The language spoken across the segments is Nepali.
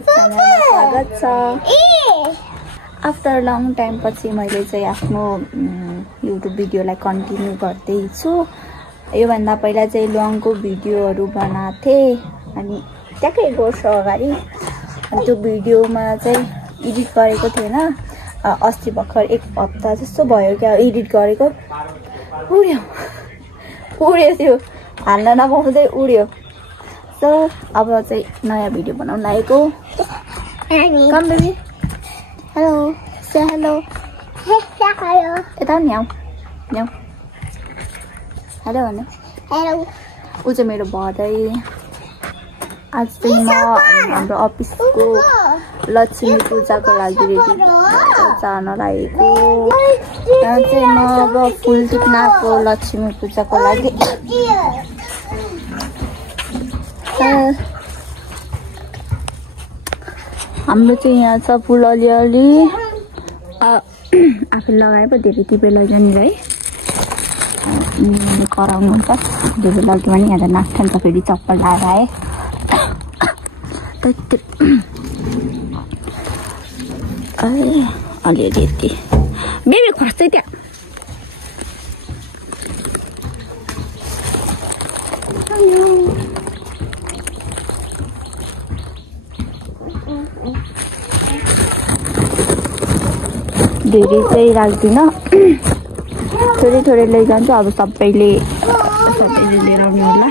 युट्युब च्यानलमा स्वागत छ। आफ्टर लङ टाइम पछि मैले चाहिँ आफ्नो युट्युब भिडियोलाई कन्टिन्यू गर्दै छु। योभन्दा पहिला चाहिँ लङको भिडियोहरू बनाएको थिएँ अनि ट्याक्कै 1 वर्ष अगाडि। अनि त्यो भिडियोमा चाहिँ एडिट गरेको थिएन। अस्ति भर्खर 1 हप्ता जस्तो भयो क्या एडिट गरेको। उड्यो त्यो हाल्न नपाउँदै उड्यो। सो अब चाहिँ नयाँ भिडियो बनाउन लागेको। कम बेबी हेलो से हेलो यता नि आऊ हेलो भन्नु। हेलो ऊ चाहिँ मेरो भदै। आज चाहिँ म हाम्रो अफिसको लक्ष्मी पूजाको लागि रेडी जान लागेको। यहाँ चाहिँ म अब फुल टिप्न आएको लक्ष्मी पूजाको लागि। हाम्रो चाहिँ यहाँ छ फुल अलिअलि आफूले लगाए पो धेरै टिपेर लैजाने है कराउनुहुन्छ। धेरै लग्यो भने यहाँ त नाच्छ नि त फेरि चप्पल लाएर आए अलिअलि यति बेबी खर्च त्यहाँ। धेरै चाहिँ राख्दिनँ, थोरै थोरै लैजान्छु। अब सबैले लिएर आउनु होला।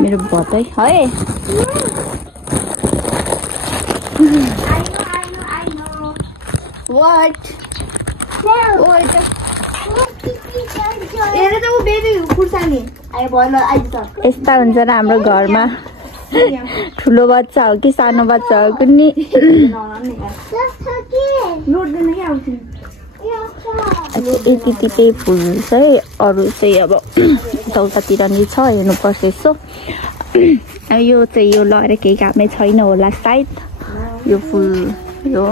मेरो भदै है यस्ता हुन्छ र हाम्रो घरमा। ठुलो बच्चा हो कि सानो बच्चा हो कुनै यति टिपे फुल चाहिँ अरू चाहिँ अब चौतातिर नि छ हेर्नुपर्छ यसो। यो चाहिँ यो लगाएर केही कामै छैन होला सायद। यो फुल यो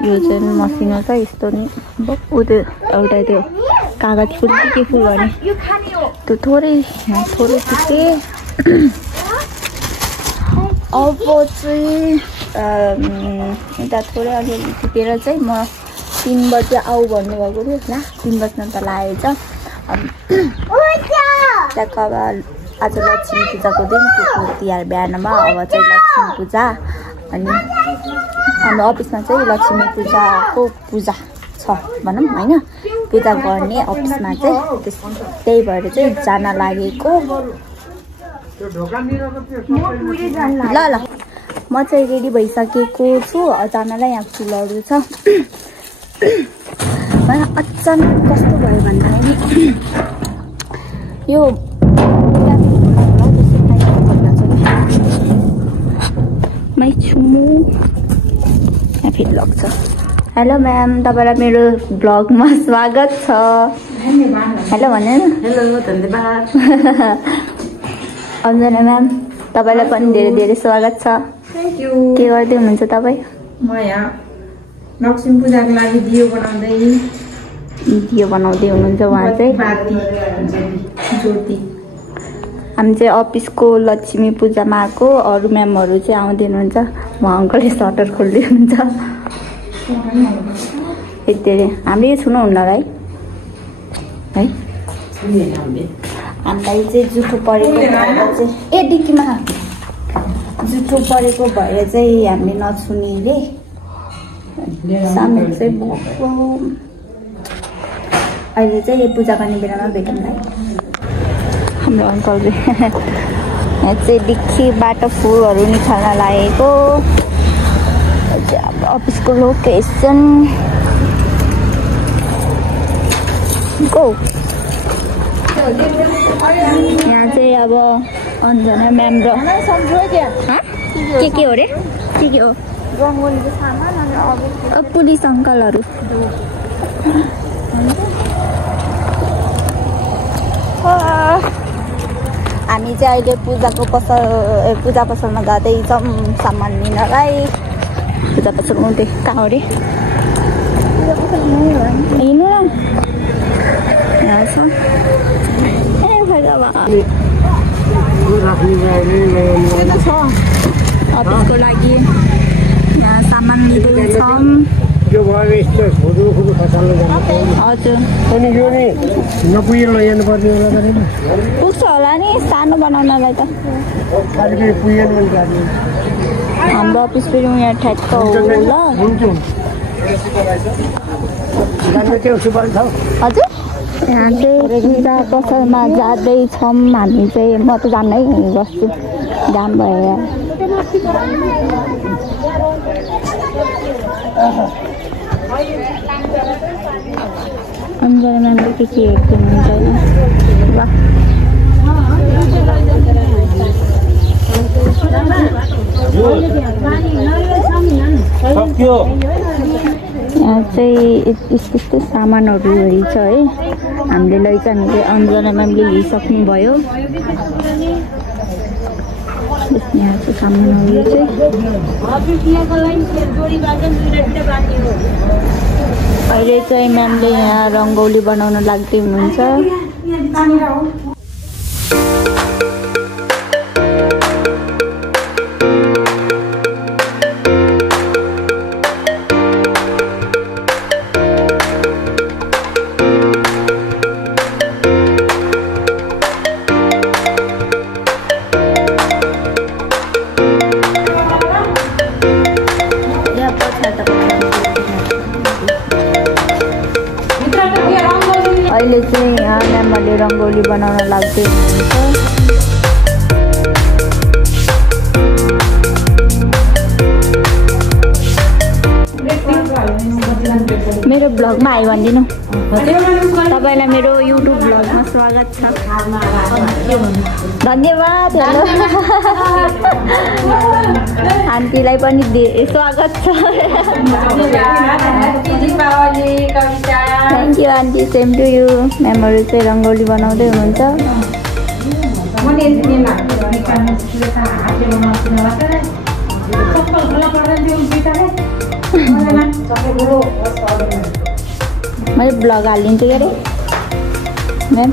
चाहिँ मसिनो छ यस्तो नि। ऊ त्यो एउटा त्यो कागज फुल के फुल भने त्यो थोरै टिपे। अब चाहिँ यता थोरै अलिअलि टिपेर चाहिँ म 3 बजे आऊ भन्नुभएको थियो। ला 3 बज्न त लागेछ। त्यहाँको अब आज लक्ष्मी पूजाको दिन तिहार बिहानमा अब चाहिँ लक्ष्मी पूजा। अनि हाम्रो अफिसमा चाहिँ लक्ष्मी पूजाको पूजा छ भनौँ होइन, पूजा गर्ने अफिसमा चाहिँ त्यही भएर चाहिँ जान लागेको। ल म चाहिँ रेडी भइसकेको छु जानलाई। यहाँ फुलहरू छ। अचानक कस्तो भयो भन्दाखेरि यो फेरि लाग्छ। हेलो म्याम, तपाईँलाई मेरो ब्लगमा स्वागत छ। हेलो भन्नु न। हेलो धन्यवाद। अन्जना म्याम तपाईँलाई पनि धेरै धेरै स्वागत छ। के गर्दै हुनुहुन्छ तपाईँ? म यहाँ लक्ष्मी पूजाको लागि दियो बनाउँदै हुनुहुन्छ। उहाँ चाहिँ ज्योति। हामी चाहिँ अफिसको लक्ष्मी पूजामा आएको। अरू म्यामहरू चाहिँ आउँदै हुनुहुन्छ। उहाँ अङ्कलले सटर खोल्दै हुनुहुन्छ। धेरै हामीले छुनुहुन्न है हामीलाई चाहिँ जुठो परेको भएर चाहिँ डिक्कीमा जुठो परेको भएर चाहिँ हामीले नछुनेले सामेल चाहिँ भएको। अहिले चाहिँ पूजा गर्ने बेलामा भेटौँला हाम्रो अङ्कलले। यहाँ चाहिँ डिक्कीबाट फुलहरू निकाल्न लागेको। हाम्रो अफिसको लोकेसन गो। यहाँ चाहिँ अब अन्जना म्याम र के हो रे के हो पुलिस अङ्कलहरू। हामी चाहिँ अहिले पूजा पसलमा जाँदैछौँ सामान लिनलाई। पूजा पसल आउँदै कहाँ हो रे हिँड्नु न। यहाँ छ फाइदा भयो अफिसको लागि यहाँ सामान लिँदैछौँ हजुर पुग्छ होला नि सानो बनाउनलाई त हाम्रो अफिस फेरि यहाँ ठ्याक्क हो ल हजुर यहाँ चाहिँ पूजा पसलमा जाँदैछौँ हामी चाहिँ म त जान्नै बस्छु जाम भयो अन्जली म्यामले के हेर्नुहुन्छ यहाँ चाहिँ यस्तो सामानहरू रहेछ है हामीले लैजाने चाहिँ अन्जना म्यामले लिइसक्नुभयो यहाँ चाहिँ सामानहरू चाहिँ अहिले चाहिँ म्यामले यहाँ रङ्गौली बनाउन लाग्दै हुनुहुन्छ अहिले चाहिँ यहाँ म्यामले रङ्गोली बनाउन लाग्दै हुनुहुन्छ मेरो ब्लगमा आयो भनिदिनु तपाईँलाई मेरो युट्युब ब्लगमा स्वागत छ धन्यवाद आन्टीलाई पनि स्वागत छ thank you auntie same to you म्यामहरू चाहिँ रङ्गोली बनाउँदै हुनुहुन्छ मैले ब्लग हालिदिन्छु के अरे म्याम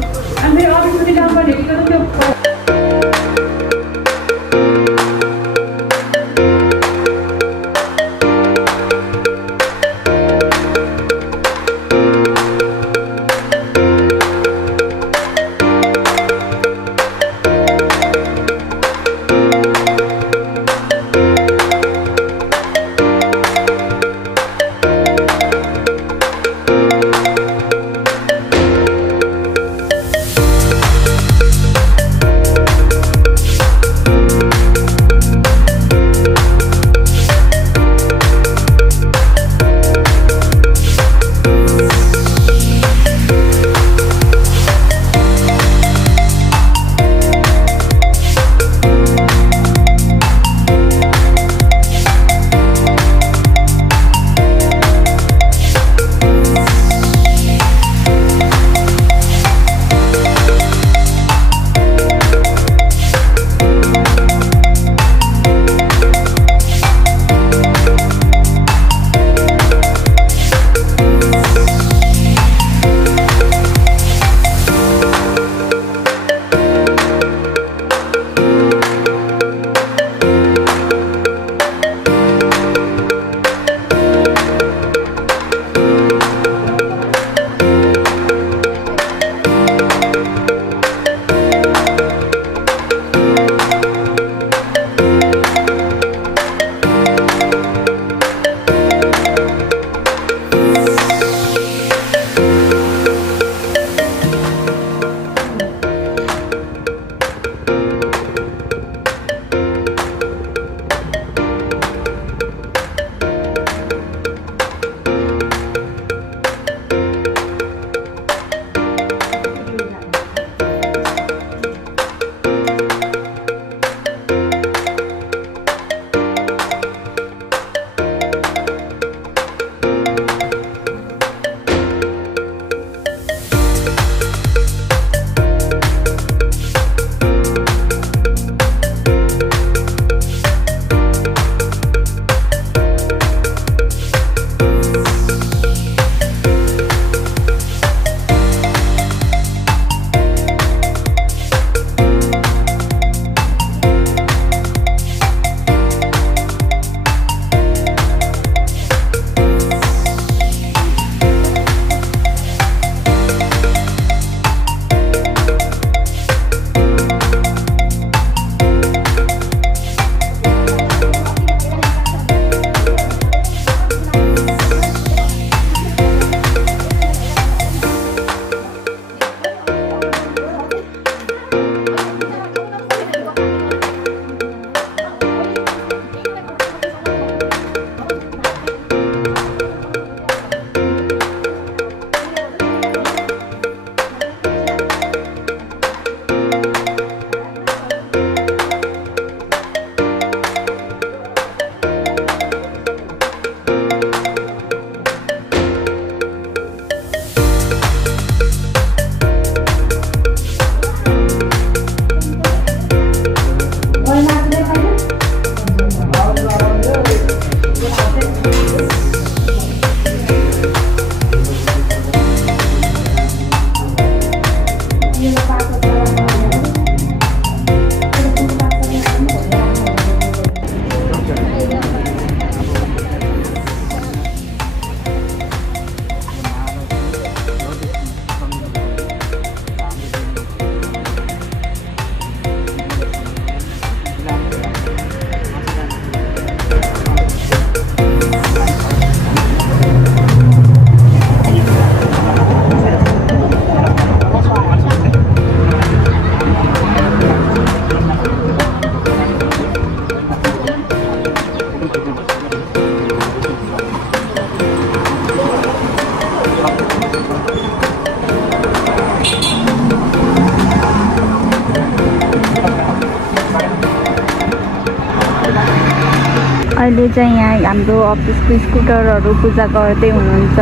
अहिले चाहिँ यहाँ हाम्रो अफिसको स्कुटरहरू पूजा गर्दै हुनुहुन्छ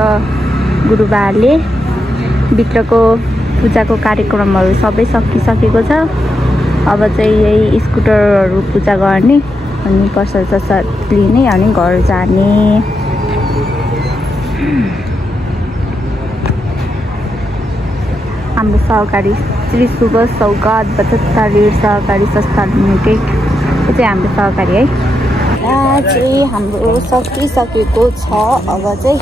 गुरुबाले। भित्रको पूजाको कार्यक्रमहरू सबै सकिसकेको छ। अब चाहिँ यही स्कुटरहरू पूजा गर्ने अनि प्रसाद लिने अनि घर जाने। हाम्रो सहकारी श्री सुभाष सौगात बचत ऋण सहकारी संस्था लिमिटेड, यो चाहिँ हाम्रो सहकारी है। यहाँ चाहिँ हाम्रो सकिसकेको छ। अब चाहिँ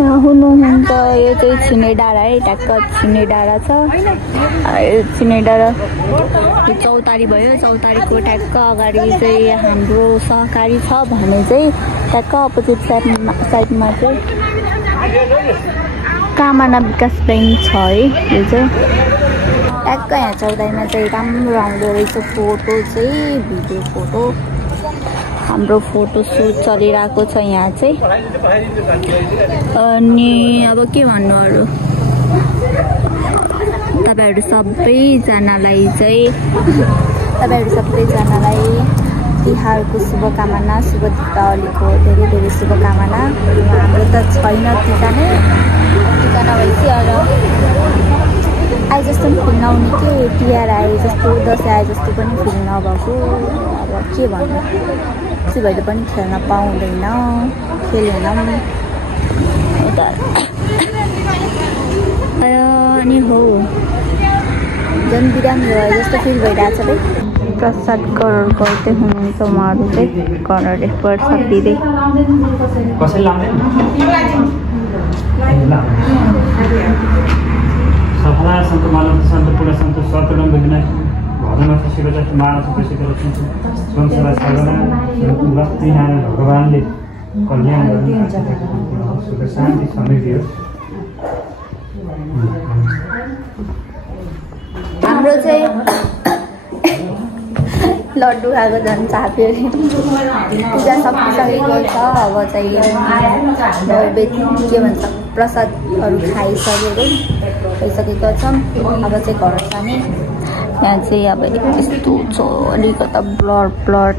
हुनुहुन्छ यो चाहिँ छिने डाँडा है, ट्याक्क छिने डाँडा छ। यो छिने डाँडा यो चौतारी भयो। चौतारीको ट्याक्क अगाडि चाहिँ हाम्रो सहकारी छ भने चाहिँ ट्याक्क अपोजिट साइडमा चाहिँ कामना विकास ब्याङ्क छ है। यो चाहिँ ट्याक्क यहाँ चौतारीमा चाहिँ राम्रो आउँदो रहेछ फोटो चाहिँ, भिडियो फोटो। हाम्रो फोटो सुट चलिरहेको छ यहाँ चाहिँ। अनि अब के भन्नु अरू, तपाईँहरू सबैजनालाई तिहारको शुभकामना, शुभ दीपावलीको धेरै धेरै शुभकामना। हाम्रो त छैन टिका नै, टिका नभएपछि अरू आए जस्तो पनि फिल नहुने के, तिहार आए जस्तो दसैँ आए जस्तो पनि फिल नभएको। अब के भन्नु, त्यसो भएर पनि खेल्न पाउँदैन, खेलेनौँ यता। अनि हो झन् बिरामी भयो जस्तो फिल भइरहेको छ है। प्रसाद गरर गर्दै हुनुहुन्छ उहाँहरू चाहिँ, गरर प्रसाद दिँदै। सफला सन्त मानव सन्त पुरा सन्त स्वतन्त्र विनाश भदनाथ शिवजात मानस कृषिको संसार साधना भक्ति नारायण भगवानले कल्याण गर्नु सुख शान्ति समृद्धि हो। हाम्रो चाहिँ लड्डु खाएको झन् चाप्यो अरे। पूजा सकिसकेको छ। अब चाहिँ के भन्छ प्रसादहरू खाइसकेको छ। अब चाहिँ घर जाने। यहाँ चाहिँ अब यस्तो छ, अलिकता ब्लर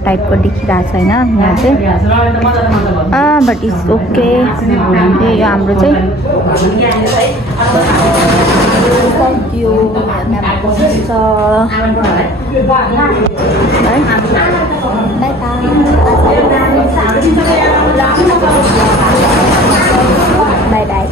टाइपको देखिरहेको छ होइन यहाँ चाहिँ। But it's okay. यो हाम्रो चाहिँ यो बाई बाई।